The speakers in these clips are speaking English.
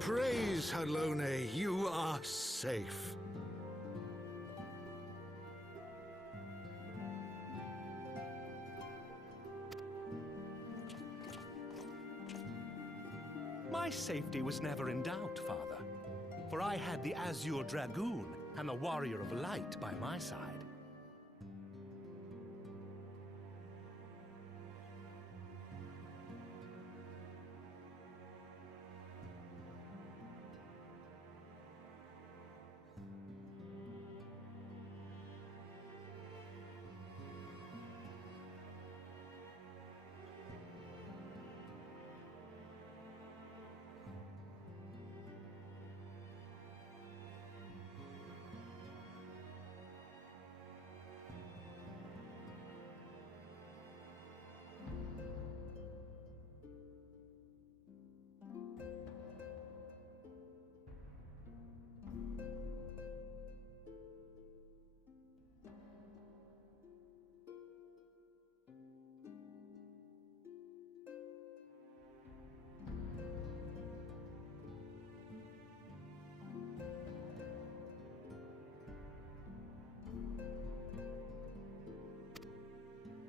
Praise Halone, you are safe. My safety was never in doubt, Father, for I had the Azure Dragoon and the Warrior of Light by my side.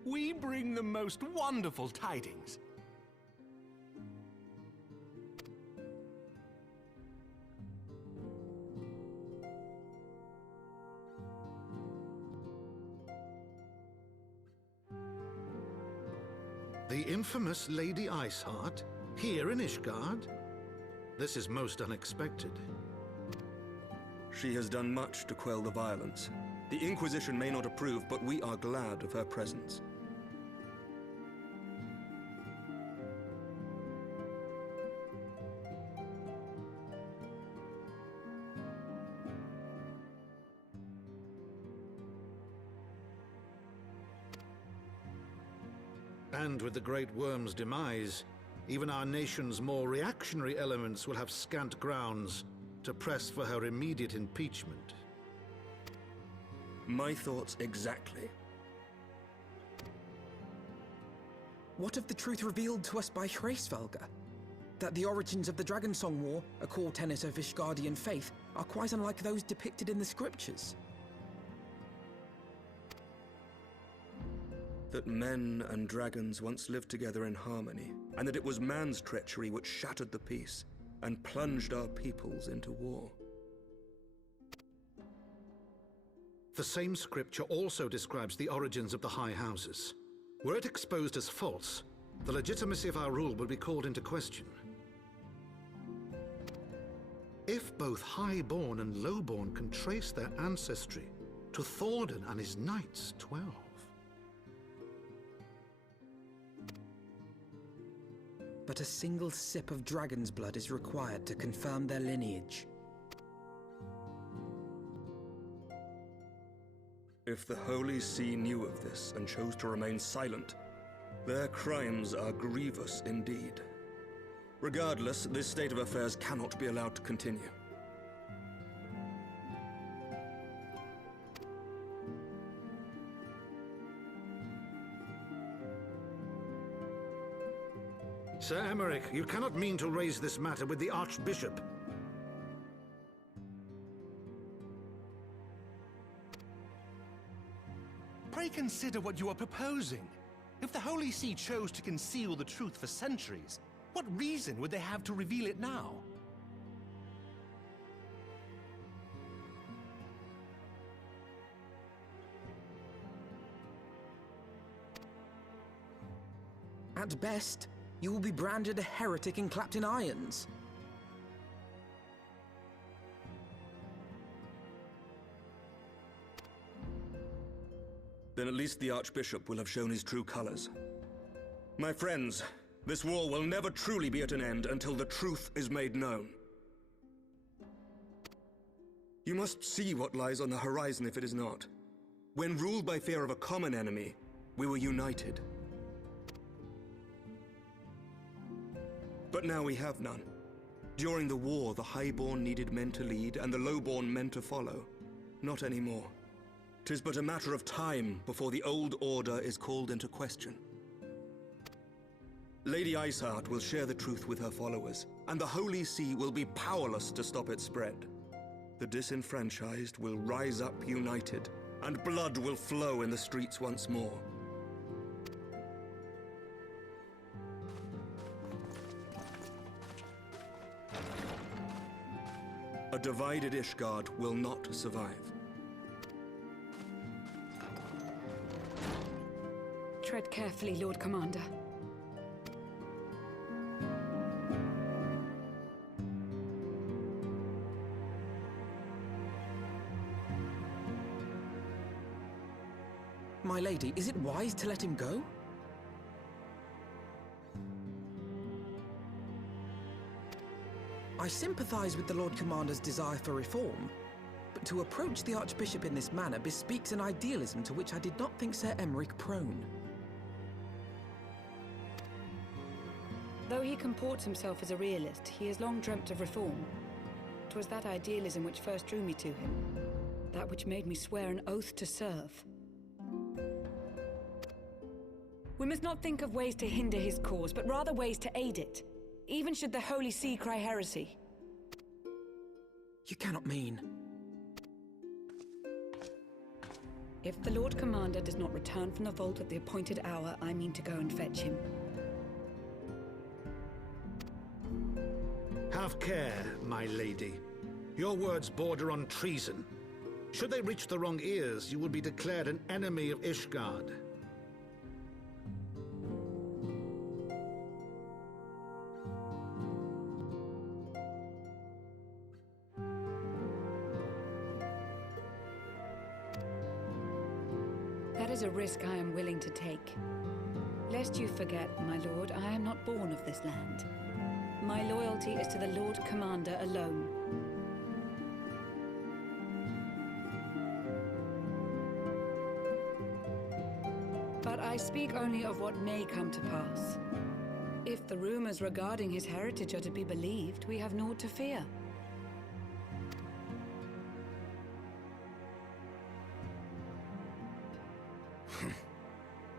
We bring the most wonderful tidings. The infamous Lady Iceheart, here in Ishgard? This is most unexpected. She has done much to quell the violence. The Inquisition may not approve, but we are glad of her presence. And with the Great Worm's demise, even our nation's more reactionary elements will have scant grounds to press for her immediate impeachment. My thoughts exactly. What of the truth revealed to us by Hraesvelga? That the origins of the Dragonsong War, a core tenet of Ishgardian faith, are quite unlike those depicted in the scriptures. That men and dragons once lived together in harmony, and that it was man's treachery which shattered the peace and plunged our peoples into war. The same scripture also describes the origins of the High Houses. Were it exposed as false, the legitimacy of our rule would be called into question. If both Highborn and Lowborn can trace their ancestry to Thordan and his Knights 12. But a single sip of dragon's blood is required to confirm their lineage. If the Holy See knew of this and chose to remain silent, their crimes are grievous indeed. Regardless, this state of affairs cannot be allowed to continue. Sir Emmerich, you cannot mean to raise this matter with the Archbishop. Pray consider what you are proposing. If the Holy See chose to conceal the truth for centuries, what reason would they have to reveal it now? At best, you will be branded a heretic and clapped in irons. Then at least the Archbishop will have shown his true colors. My friends, this war will never truly be at an end until the truth is made known. You must see what lies on the horizon if it is not. When ruled by fear of a common enemy, we were united. But now we have none. During the war, the Highborn needed men to lead, and the Lowborn men to follow. Not anymore. 'Tis but a matter of time before the old order is called into question. Lady Iceheart will share the truth with her followers, and the Holy See will be powerless to stop its spread. The disenfranchised will rise up united, and blood will flow in the streets once more. A divided Ishgard will not survive. Tread carefully, Lord Commander. My lady, is it wise to let him go? I sympathize with the Lord Commander's desire for reform, but to approach the Archbishop in this manner bespeaks an idealism to which I did not think Sir Emeric prone. Though he comports himself as a realist, he has long dreamt of reform. 'Twas that idealism which first drew me to him, that which made me swear an oath to serve. We must not think of ways to hinder his cause, but rather ways to aid it, even should the Holy See cry heresy. You cannot mean... If the Lord Commander does not return from the vault at the appointed hour, I mean to go and fetch him. Have care, my lady. Your words border on treason. Should they reach the wrong ears, you will be declared an enemy of Ishgard. That is a risk I am willing to take. Lest you forget, my lord, I am not born of this land. My loyalty is to the Lord Commander alone. But I speak only of what may come to pass. If the rumors regarding his heritage are to be believed, we have naught to fear.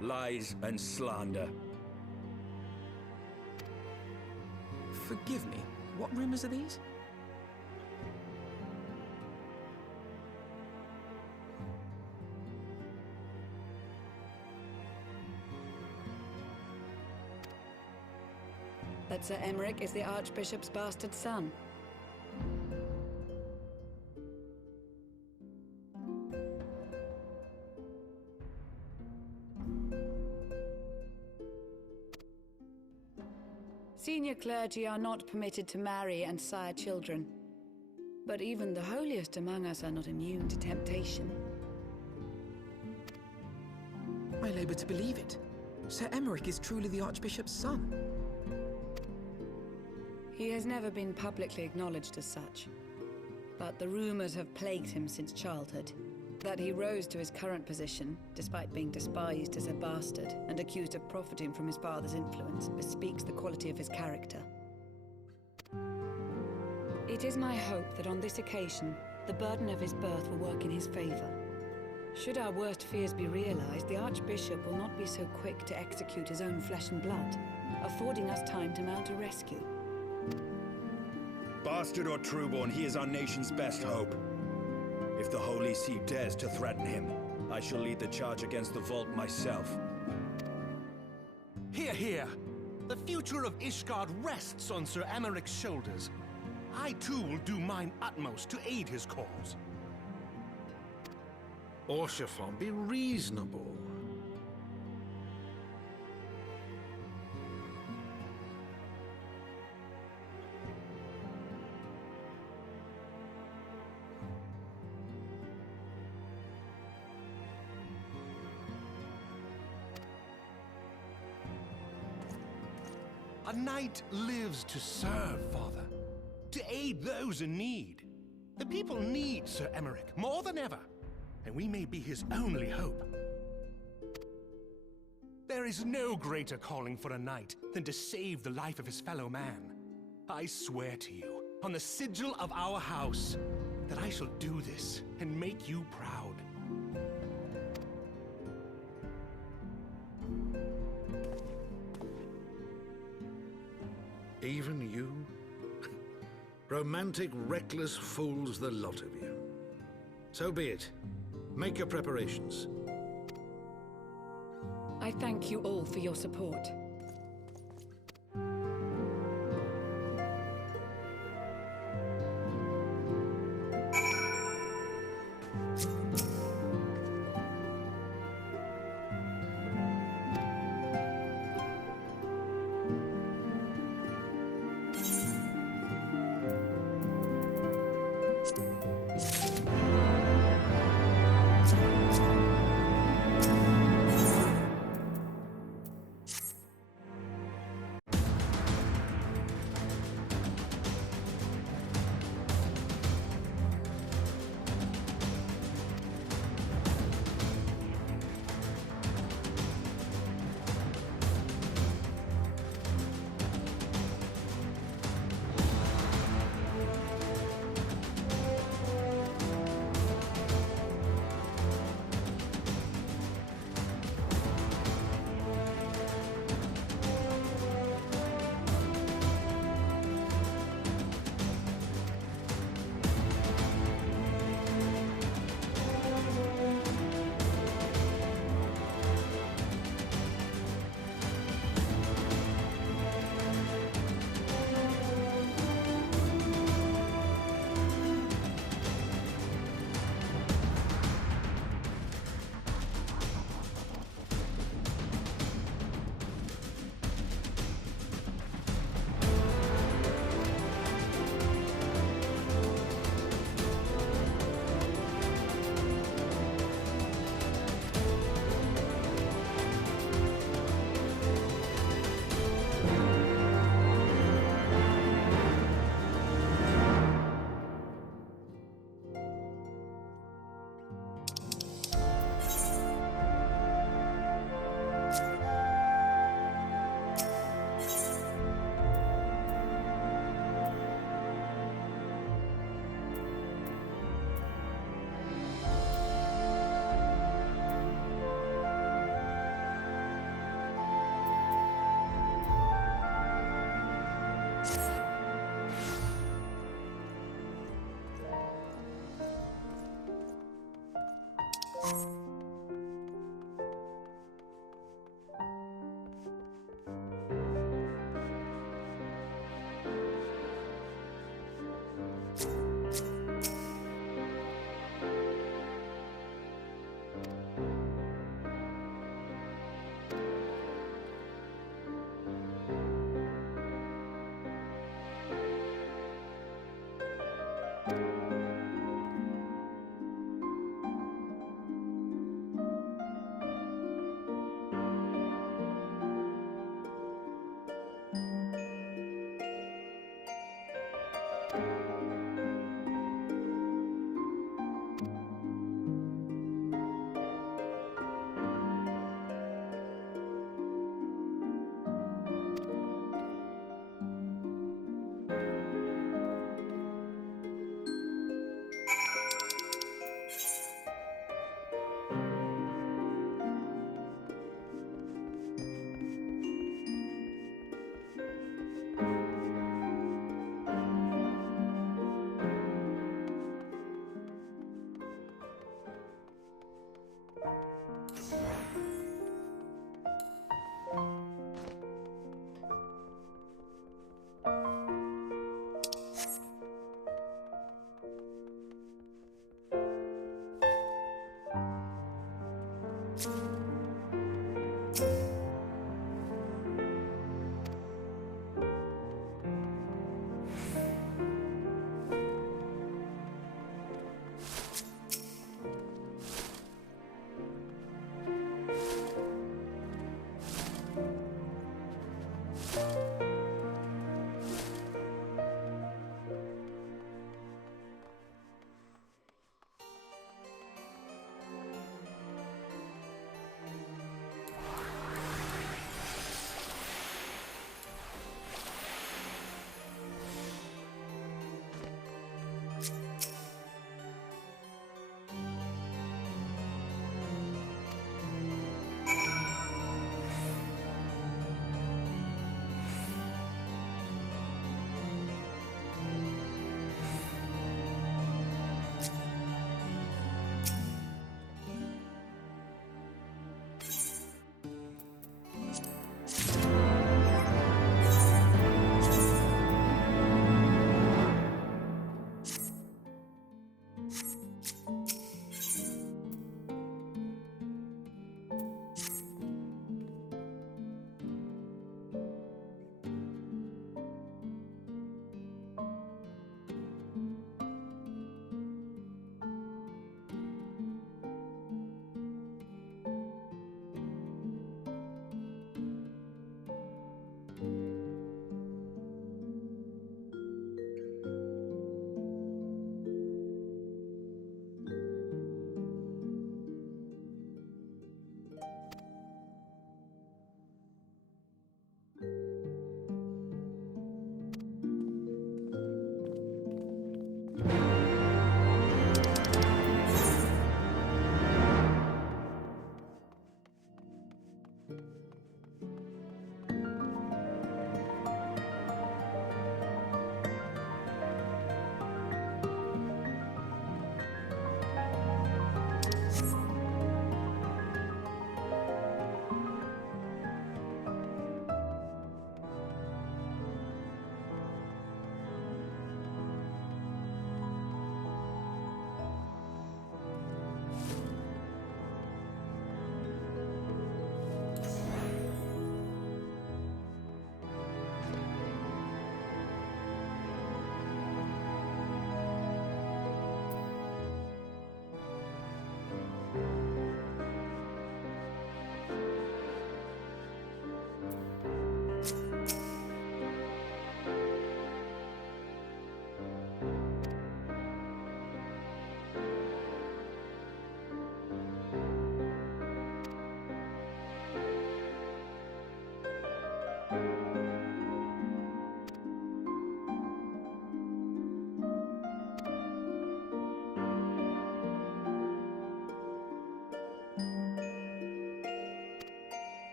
Lies and slander. Forgive me, what rumors are these? That Sir Emeric is the Archbishop's bastard son. Senior clergy are not permitted to marry and sire children. But even the holiest among us are not immune to temptation. I labor to believe it. Sir Emeric is truly the Archbishop's son. He has never been publicly acknowledged as such. But the rumors have plagued him since childhood. That he rose to his current position, despite being despised as a bastard and accused of profiting from his father's influence, bespeaks the quality of his character. It is my hope that on this occasion, the burden of his birth will work in his favor. Should our worst fears be realized, the Archbishop will not be so quick to execute his own flesh and blood, affording us time to mount a rescue. Bastard or trueborn, he is our nation's best hope. If the Holy See dares to threaten him, I shall lead the charge against the vault myself. Hear, hear! The future of Ishgard rests on Sir Emeric's shoulders. I too will do mine utmost to aid his cause. Orshafon, be reasonable. A knight lives to serve, Father. To aid those in need. The people need Sir Emeric more than ever, and we may be his only hope. There is no greater calling for a knight than to save the life of his fellow man. I swear to you, on the sigil of our house, that I shall do this and make you proud. Even you, Romantic, reckless fools, the lot of you. So be it. Make your preparations. I thank you all for your support.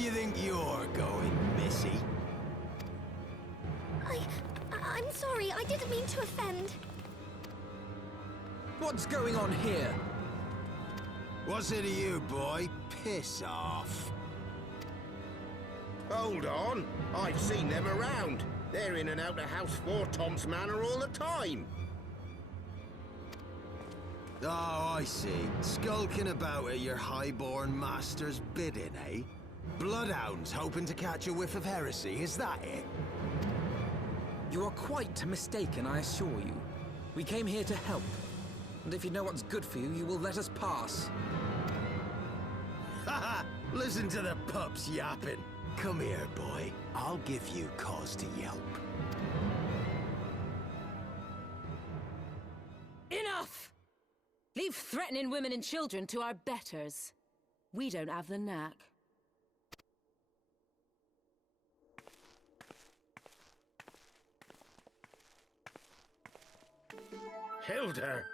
do you think you're going, Missy? I'm sorry, I didn't mean to offend. What's going on here? What's it to you, boy? Piss off. Hold on. I've seen them around. They're in and out of House 4 Tom's Manor all the time. Oh, I see. Skulking about at your highborn master's bidding, eh? Bloodhounds hoping to catch a whiff of heresy, is that it? You are quite mistaken, I assure you. We came here to help. And if you know what's good for you, you will let us pass. Haha! Listen to the pups yapping. Come here, boy. I'll give you cause to yelp. Enough! Leave threatening women and children to our betters. We don't have the knack. Hilda!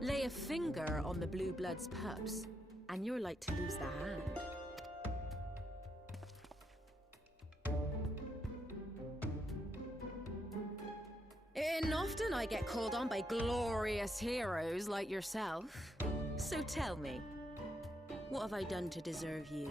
Lay a finger on the Blue Blood's pups, and you're like to lose the hand. And often I get called on by glorious heroes like yourself. So tell me, what have I done to deserve you?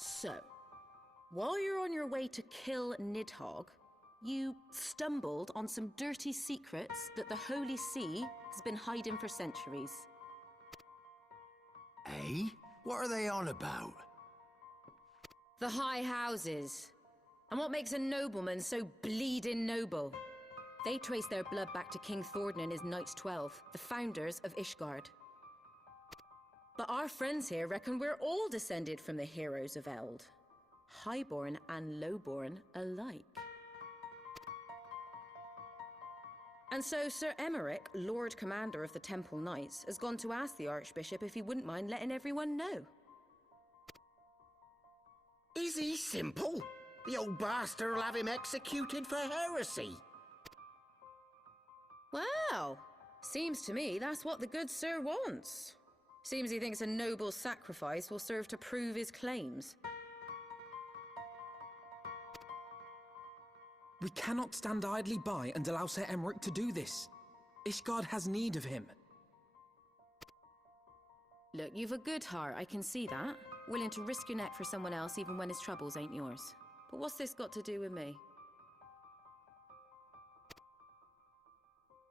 So, while you're on your way to kill Nidhogg, you stumbled on some dirty secrets that the Holy See has been hiding for centuries. Eh? What are they on about? The High Houses. And what makes a nobleman so bleeding noble? They trace their blood back to King Thordan and his Knights 12, the founders of Ishgard. But our friends here reckon we're all descended from the heroes of Eld. Highborn and lowborn alike. And so Sir Emmerich, Lord Commander of the Temple Knights, has gone to ask the Archbishop if he wouldn't mind letting everyone know. Is he simple? The old bastard will have him executed for heresy. Well, seems to me that's what the good sir wants. Seems he thinks a noble sacrifice will serve to prove his claims. We cannot stand idly by and allow Sir Emmerich to do this. Ishgard has need of him. Look, you've a good heart, I can see that. Willing to risk your neck for someone else even when his troubles ain't yours. But what's this got to do with me?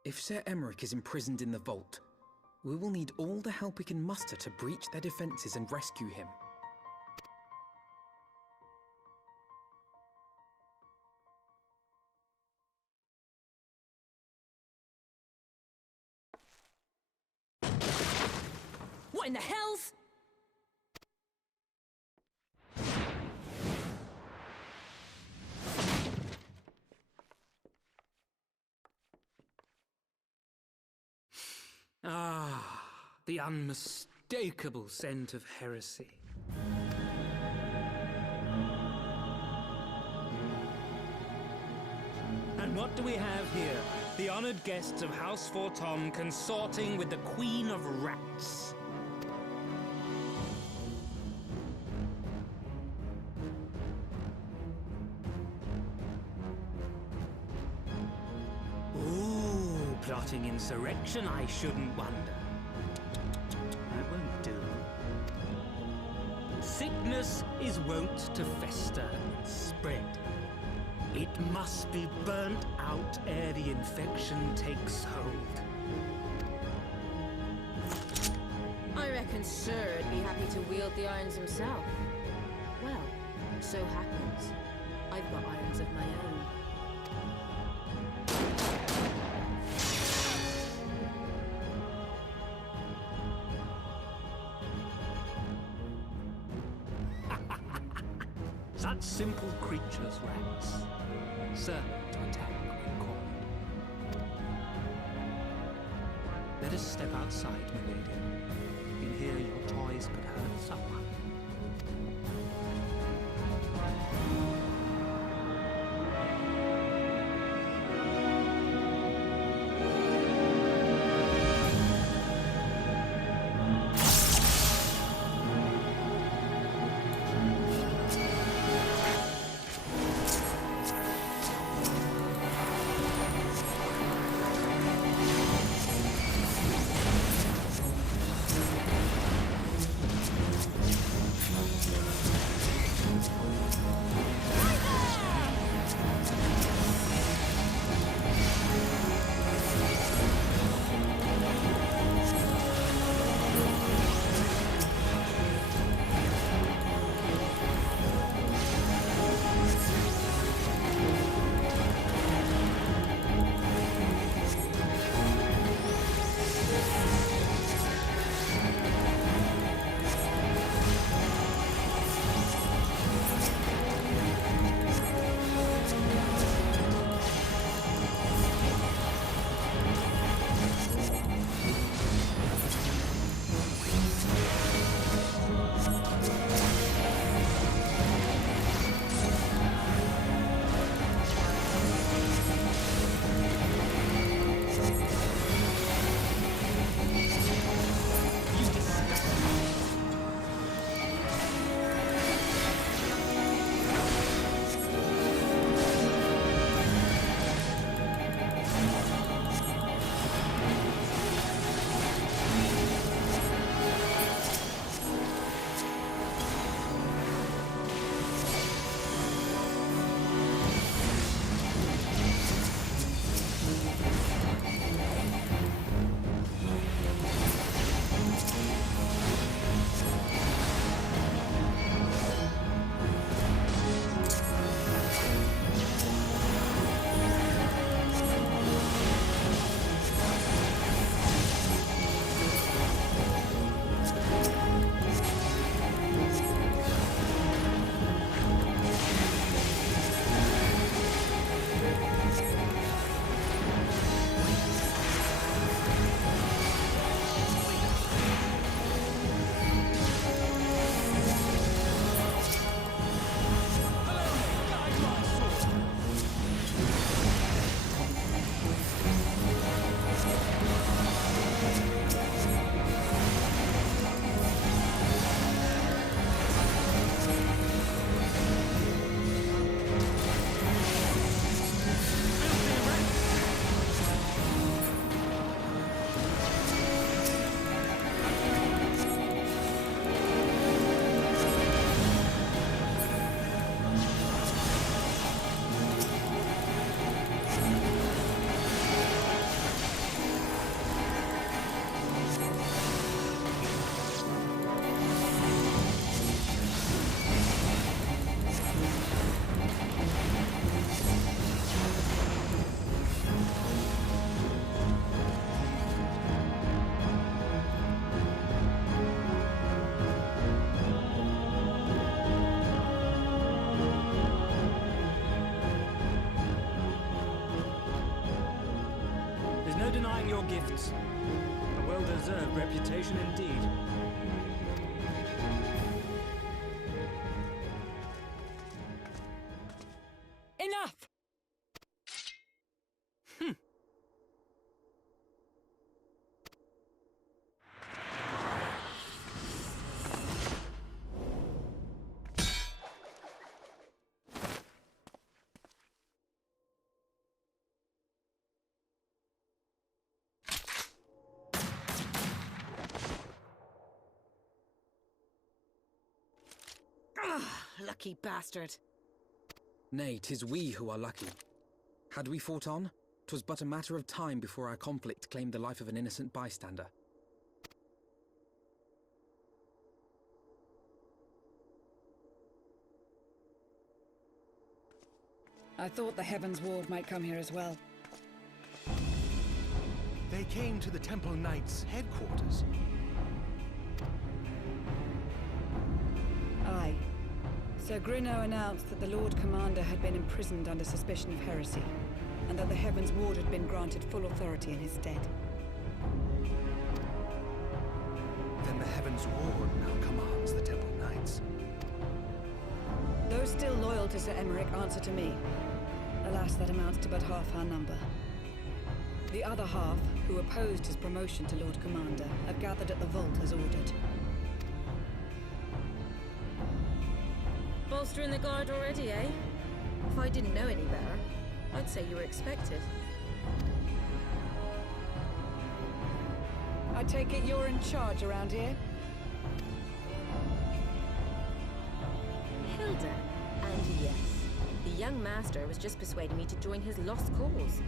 If Sir Emmerich is imprisoned in the vault, we will need all the help we can muster to breach their defenses and rescue him. What in the hell's? Ah, the unmistakable scent of heresy. And what do we have here? The honored guests of House Fortom consorting with the Queen of Rats. Ooh, plotting insurrection, I shouldn't wonder. That won't do. Sickness is wont to fester and spread. It must be burnt out ere the infection takes hold. I reckon Sir'd be happy to wield the irons himself. Well, so happens I've got irons of my own. Such simple creatures, rats. Certain to attack when cornered. Let us step outside, milady. In here your toys could hurt someone. no denying your gifts. A well-deserved reputation indeed. Enough! Lucky bastard. Nay, 'tis we who are lucky. Had we fought on, 'twas but a matter of time before our conflict claimed the life of an innocent bystander. I thought the Heavens Ward might come here as well. They came to the Temple Knights' headquarters. Aye. Sir Grinno announced that the Lord Commander had been imprisoned under suspicion of heresy, and that the Heavens Ward had been granted full authority in his stead. Then the Heavens Ward now commands the Temple Knights. Those still loyal to Sir Emmerich answer to me. Alas, that amounts to but half our number. The other half, who opposed his promotion to Lord Commander, have gathered at the vault as ordered. Bolstering the guard already, eh? If I didn't know any better, I'd say you were expected. I take it you're in charge around here? Hilda. And yes, the young master was just persuading me to join his lost cause.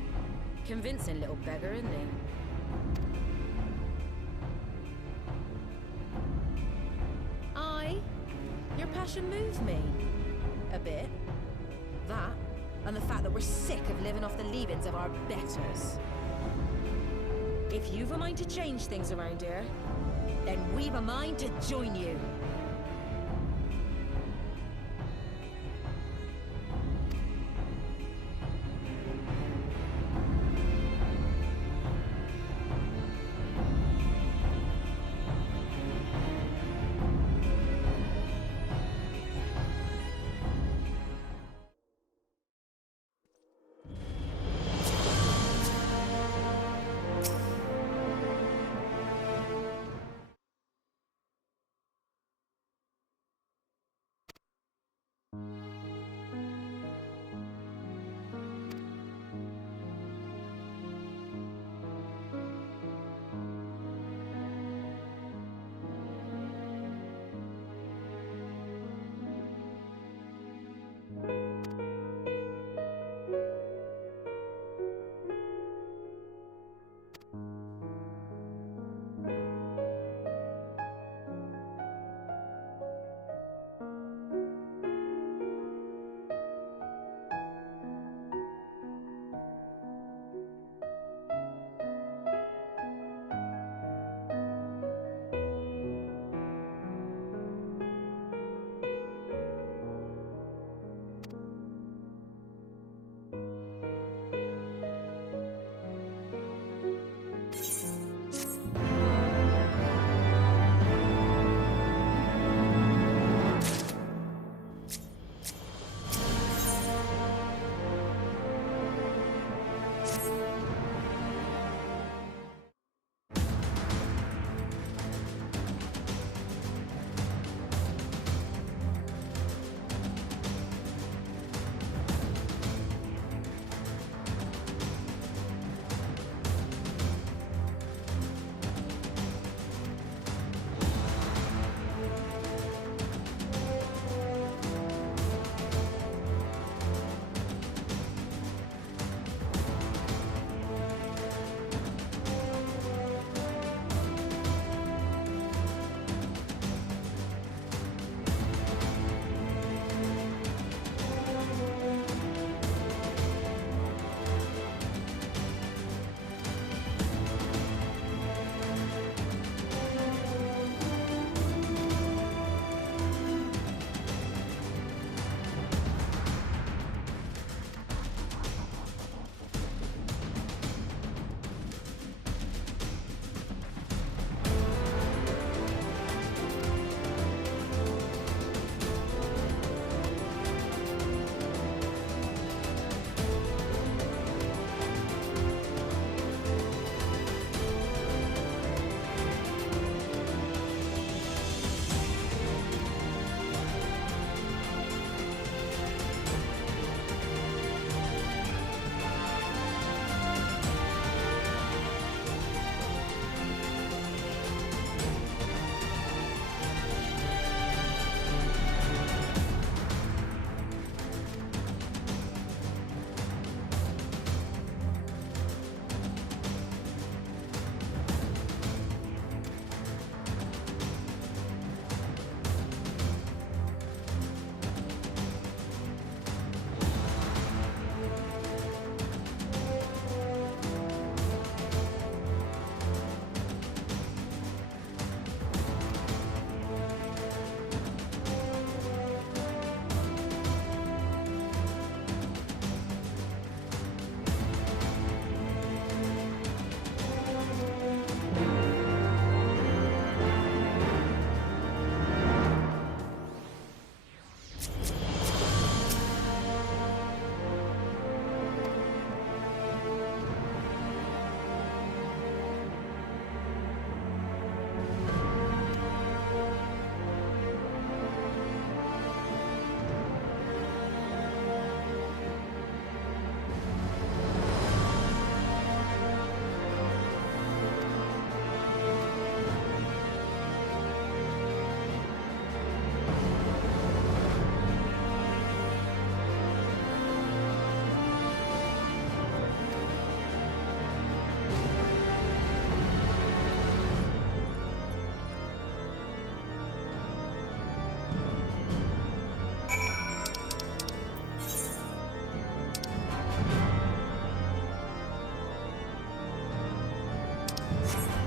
Convincing little beggar, isn't he? Your passion moves me. A bit. That, and the fact that we're sick of living off the leavings of our betters. If you've a mind to change things around here, then we've a mind to join you. Yes.